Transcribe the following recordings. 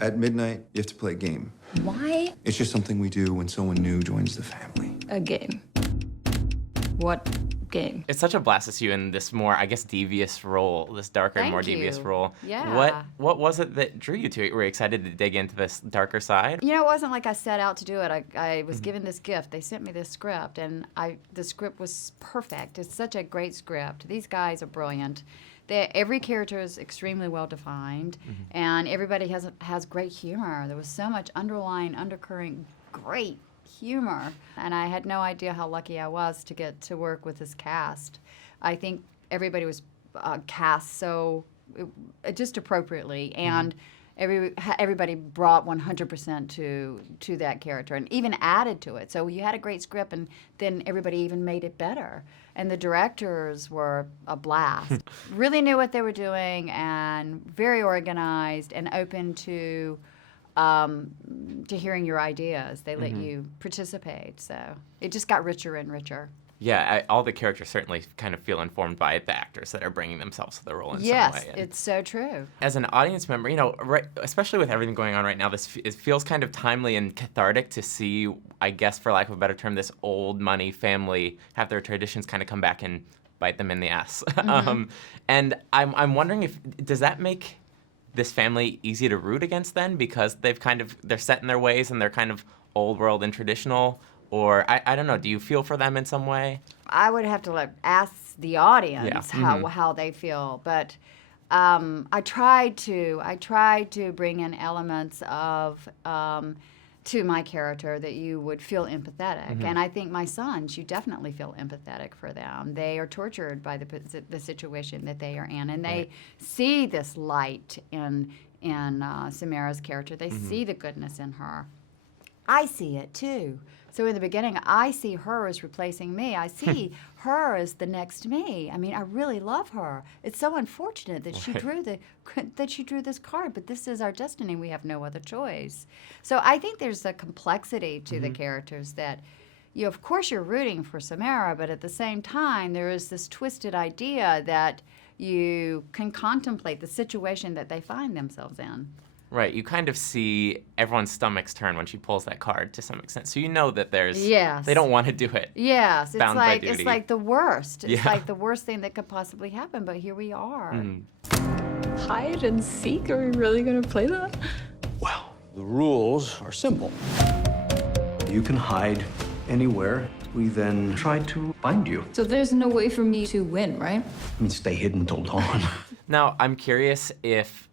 At midnight, you have to play a game. Why It's just something we do when someone new joins the family. a game? What game? It's such a blast to see you in this more, I guess, devious role, this darker and more Thank devious you. role. Yeah. What was it that drew you to it? Were you excited to dig into this darker side? You know, it wasn't like I set out to do it. I was given this gift. They sent me this script, and the script was perfect. It's such a great script. These guys are brilliant. Every character is extremely well defined, and everybody has great humor. There was so much undercurrent, great humor, and I had no idea how lucky I was to get to work with this cast. I think everybody was cast so just appropriately, and everybody brought 100% to that character and even added to it. So you had a great script, and then everybody even made it better. And the directors were a blast. Really knew what they were doing and very organized and open to hearing your ideas. They let you participate. So it just got richer and richer. Yeah, all the characters certainly kind of feel informed by the actors that are bringing themselves to the role in some way. Yes, And it's so true. as an audience member, you know, especially with everything going on right now, it feels kind of timely and cathartic to see, I guess, for lack of a better term, this old money family have their traditions kind of come back and bite them in the ass. And I'm wondering does that make this family easy to root against then, because they're set in their ways and they're kind of old world and traditional? Or, I don't know, do you feel for them in some way? I would have to ask the audience Yeah. how they feel, but I tried to bring in elements of to my character that you would feel empathetic, and I think my sons, you definitely feel empathetic for them. They are tortured by the situation that they are in, and they see this light in Samara's character. They see the goodness in her. I see it too. So in the beginning, I see her as replacing me. I see her as the next me. I mean, I really love her. It's so unfortunate that she drew this card, but this is our destiny. We have no other choice. So I think there's a complexity to the characters that of course you're rooting for Samara, but at the same time there is this twisted idea that you can contemplate the situation that they find themselves in. Right, you kind of see everyone's stomachs turn when she pulls that card to some extent. So you know that they don't want to do it. Yes, it's Bound by like duty. it's like the worst. It's Yeah. like the worst thing that could possibly happen, but here we are. Hide and seek? Are we really gonna play that? Well, the rules are simple. You can hide anywhere. We then try to find you. So there's no way for me to win, right? I mean, stay hidden till dawn. Now, I'm curious if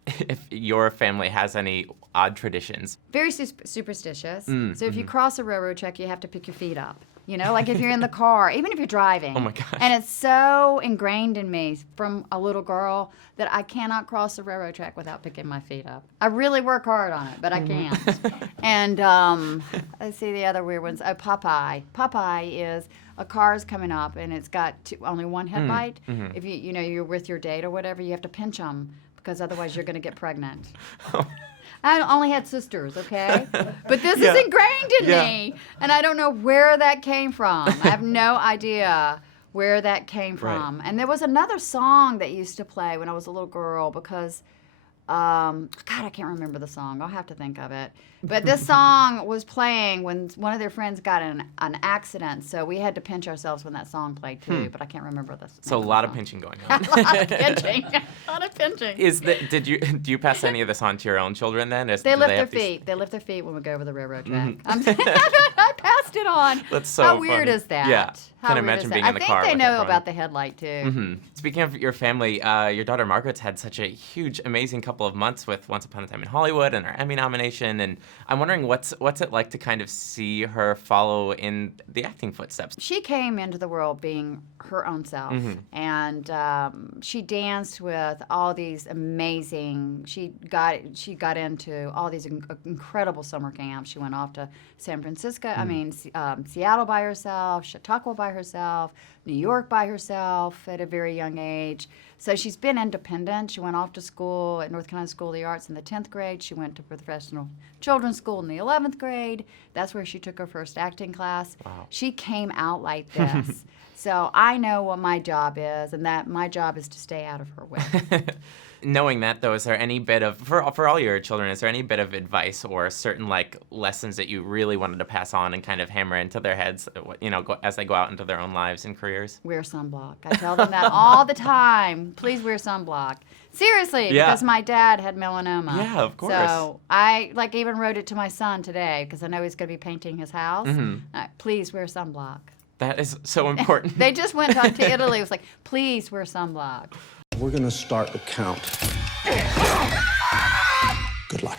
your family has any odd traditions. Very superstitious. So if you cross a railroad track, you have to pick your feet up. You know, like if you're in the car, even if you're driving. Oh my gosh. And it's so ingrained in me from a little girl that I cannot cross a railroad track without picking my feet up. I really work hard on it, but I can't. And let's see the other weird ones. Oh, Popeye. Popeye is a car's coming up and it's got only one headlight. If you're with your date or whatever, you have to pinch them because otherwise you're going to get pregnant. I only had sisters, okay? But this is ingrained in me, and I don't know where that came from. I have no idea where that came from. And there was another song that used to play when I was a little girl because, God, I can't remember the song. I'll have to think of it. But this song was playing when one of their friends got in an accident, so we had to pinch ourselves when that song played too, but I can't remember the So a lot of pinching going on. A lot of pinching. A lot of pinching. Do you pass any of this on to your own children then? They lift their feet. They lift their feet when we go over the railroad track. I passed it on. That's so How weird funny. is that? Yeah. How Can weird imagine is being that? in the I car think they with know everyone. about the headlight too. Speaking of your family, your daughter Margaret's had such a huge, amazing couple of months with Once Upon a Time in Hollywood and her Emmy nomination, and I'm wondering what's it like to kind of see her follow in the acting footsteps? She came into the world being her own self, and she danced with all these amazing. She got into all these incredible summer camps. She went off to San Francisco. Seattle by herself, Chautauqua by herself, New York by herself at a very young age. So she's been independent. She went off to school at North Carolina School of the Arts in the 10th grade. She went to professional children's school in the 11th grade. That's where she took her first acting class. Wow. She came out like this. So I know what my job is, and that my job is to stay out of her way. Knowing that, though, is there any bit of, for all your children, is there any bit of advice or certain, like, lessons that you really wanted to pass on and kind of hammer into their heads, you know, as they go out into their own lives and careers? Wear sunblock. I tell them that all the time. Please wear sunblock. Seriously, Yeah. because my dad had melanoma. Yeah, of course. So I, like, even wrote it to my son today because I know he's going to be painting his house. Please wear sunblock. That is so important. They just went up to Italy. It was like, please wear sunblock. We're gonna start the count. Good luck.